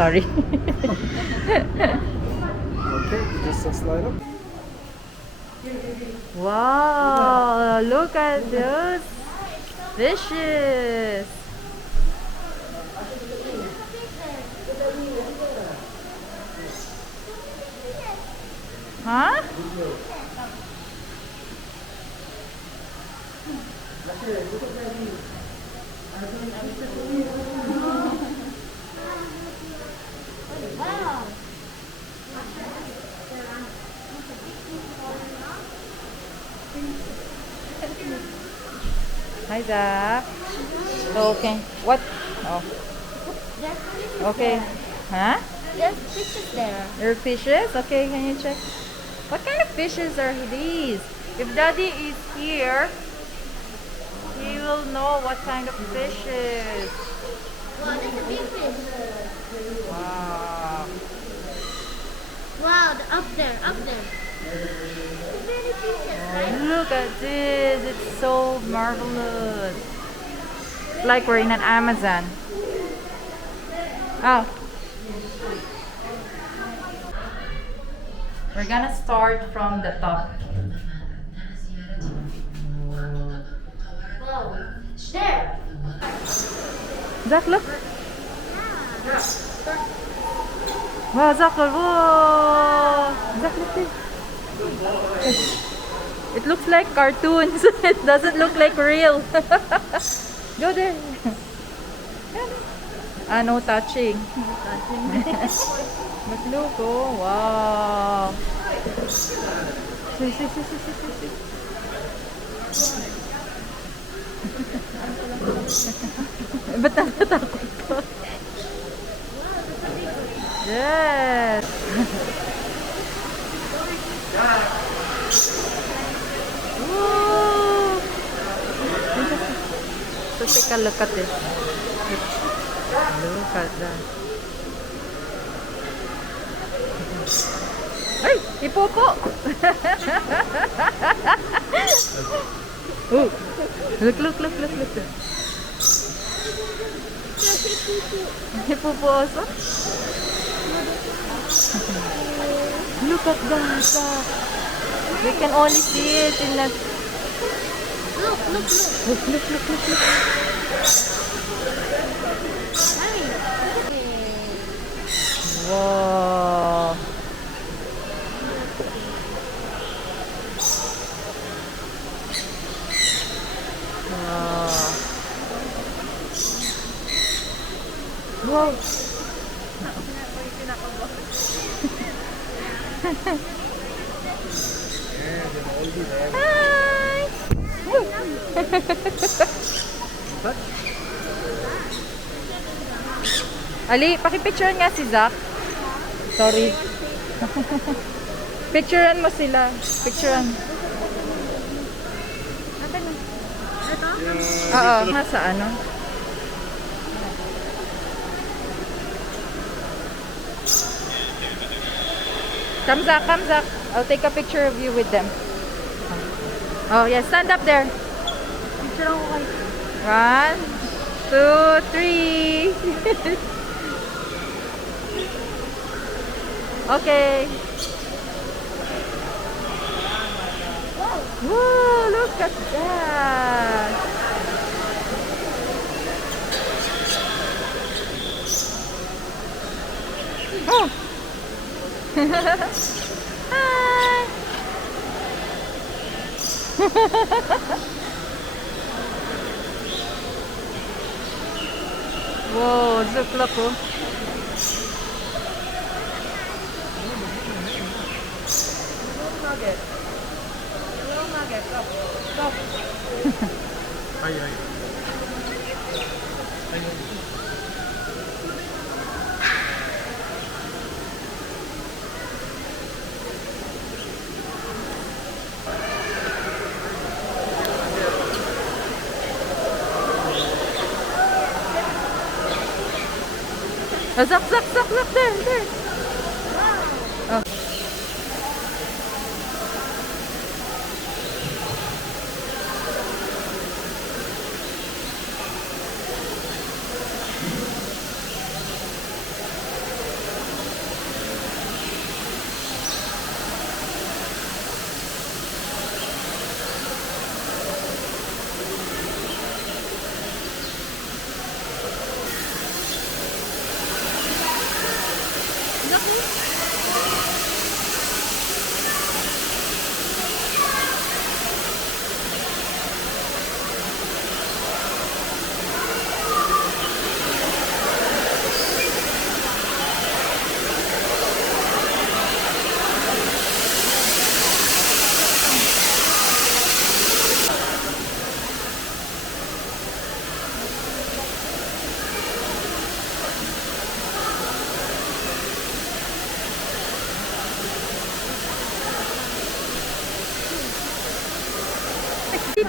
sorry. Okay, just slide up. Wow, look at those fishes. Huh? Wow. Hi, Zach. Okay. What? Oh, okay. Huh? There's fishes there. There are fishes? Okay, can you check? What kind of fishes are these? If Daddy is here, he will know what kind of fishes. Wow, that's a big fish. Wow. Wow, up there, up there. There's many fishes, right? Look at this. It's so marvelous. It's like we're in an Amazon. Oh. We're gonna start from the top. Wow. There. Zach, look. Wow, Zach, whoa. Zach, look this. It looks like cartoons. It doesn't look like real. Go there. Ah, no touching. But look, oh, wow. See, see, see, see, see, see. Ba't natatakot ka? Yes. Woo! So take a look at this. Look at that. Ay! Ipopo! Oh! Look, look, look, look, look. Ipopo also? Look at that. We can only see it in that. Look, look, look. Look, look, look, look, look. Hey. Wow. Wow. Hi. Ali, pakipicturean nga si Zach. Sorry. Picturean mo sila. Picturean. Oo, nasa ano? Come Zach, come Zach. I'll take a picture of you with them. Oh yeah, stand up there. Picture ako kayo. 1, 2, 3. Okay. Whoa, look at that. Oh. Hi. Whoa, look, oh. Little nugget, go. Go. Ay, ay. Oh, Zach, Zach, Zach, look there, there. Oh.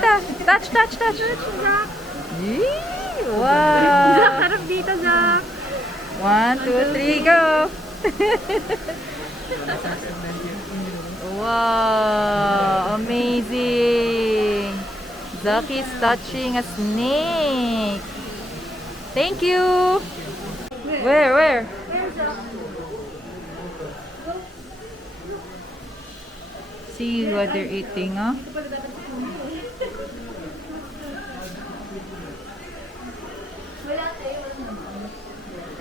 Tita. Touch, touch, touch. Yee! Wow. Zach, harap dito, Zach. 1, 2, 3, go. Wow, amazing. Zach is touching a snake. Thank you. Where? See what they're eating, huh?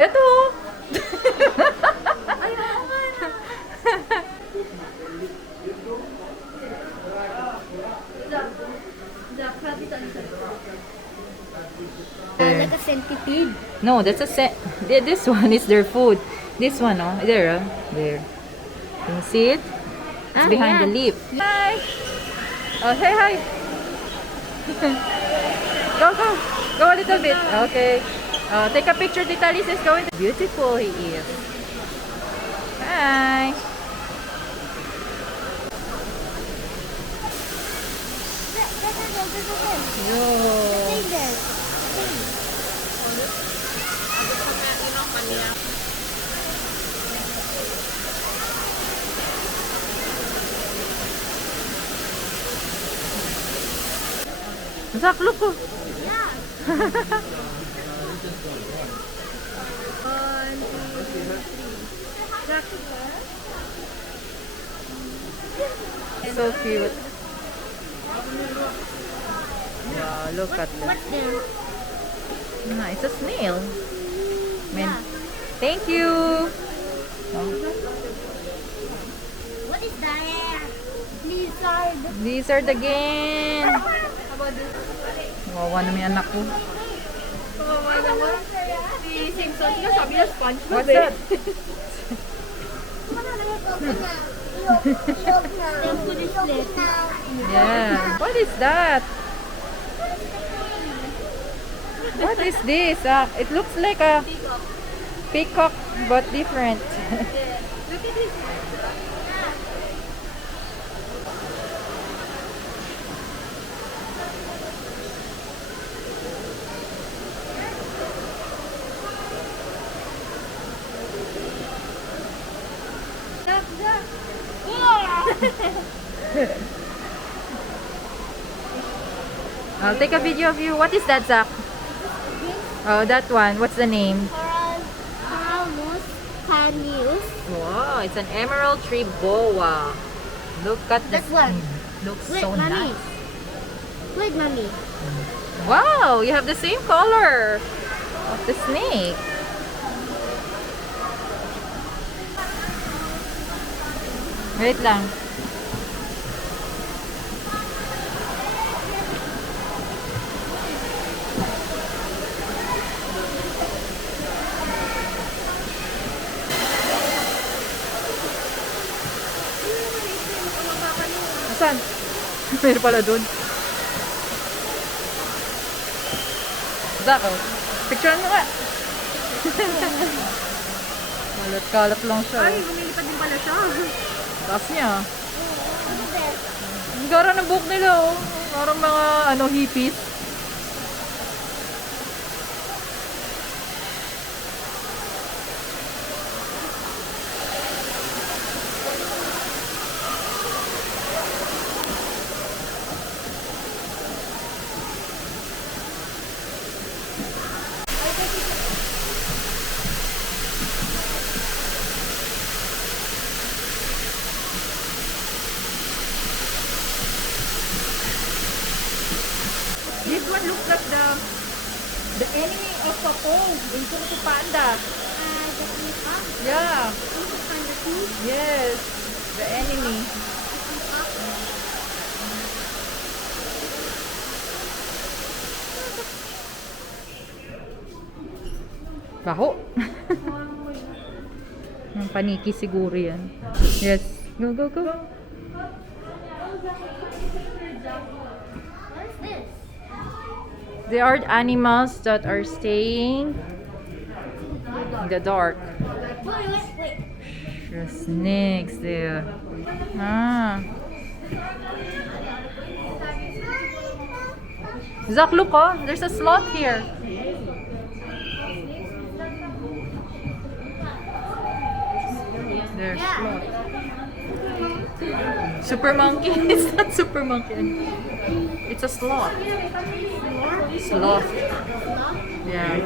Ito. Like a centipede. No, that's a set. This one is their food. This one, oh, there, there. Can you see it? It's behind the leaf. Hi. Oh, say hi. Go a little bit. Okay. Take a picture. Tita Liz is going. Beautiful he is. Hi. Yo. Zach, look. Oh. So cute. Wow, look at that. What's there? It's a snail. Yeah. Thank you. What is that? Lizard again. Wawa naman yung anak ko. Kawawa naman. Si Simpson nga sabi niya SpongeBob. What's that? Yeah. What is that? What is this? It looks like a peacock but different. Look at this. I'll take a video of you. What is that, Zach? Oh, that one. What's the name? Coralus canius. Wow, it's an emerald tree boa. Look at That one. Looks Wait, so mommy. nice. Wait, mommy. Wow, you have the same color of the snake. Wait lang. Saan? Meron pala dun. Zach, oh. Picturean mo nga. Kalat-kalat lang siya. Ay, lumilipad din pala siya. Taas niya. Ang gara ng buhok nila, oh. Parang mga, hippies. This one looks like the enemy of Papo in Kung Fu Panda. The peacock. Yeah. And the two. Yes. The enemy. Baho. Ang paniki siguro yan. Yes. Go, go, go. What is this? They are animals that are staying in the dark. Wait. The snakes there. Ah. Zach, look, oh, there's a sloth here. There's sloth. Super monkey. It's not super monkey. It's a sloth. Sloth. Yeah.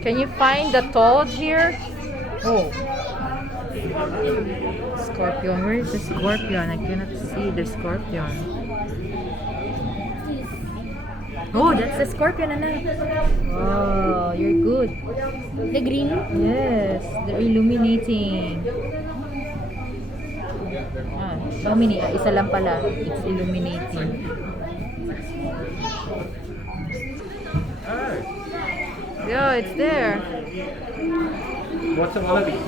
Can you find the toad here? Oh. Scorpion. Where is the scorpion? I cannot see the scorpion. Oh, that's the scorpion, Anna. Oh, you're good. The green? Yes, they're illuminating. Ah, how many? Isa lang pala. It's illuminating. Yeah, it's there. What's a wallaby?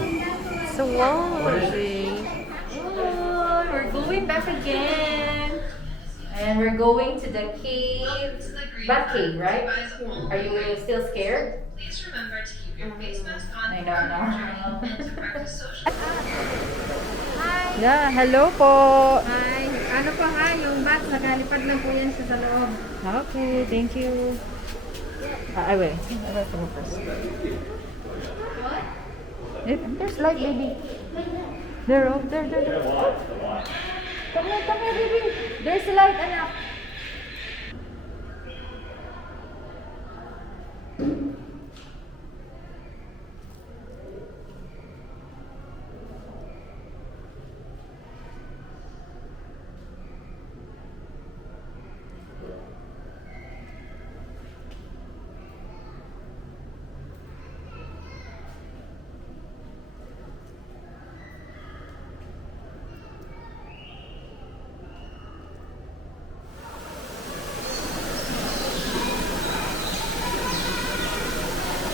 It's a wallaby. Oh, we're going back again. And we're going to the cave. Bat cave, right? Are you still scared? Please remember to keep your face mask on. I don't know. And to practice social. Yeah, hello po. Ay, ano po ha, yung bat, nagalipad na po yan sa loob. Okay, thank you. I will. I will go first. There's light, baby. There, oh, there. Come here, baby. There's light, anak.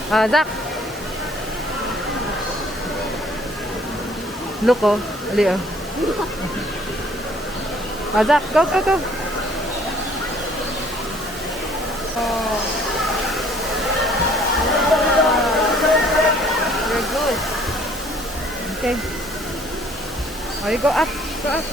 Zach. Look, oh. Ali, oh. Zach, go. Oh. You're good. Okay. Oh, you go up. Go up.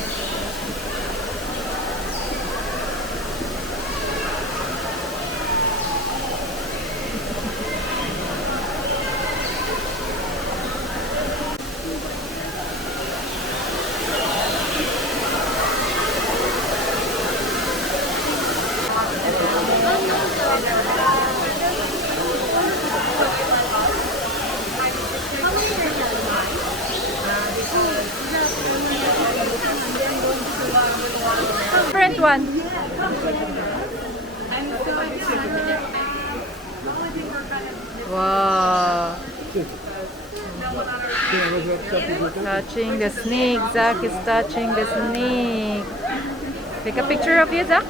Different one. Wow. Touching the snake. Zach is touching the snake. Take a picture of you, Zach.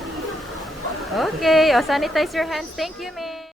Okay. Oh, sanitize your hands. Thank you, May.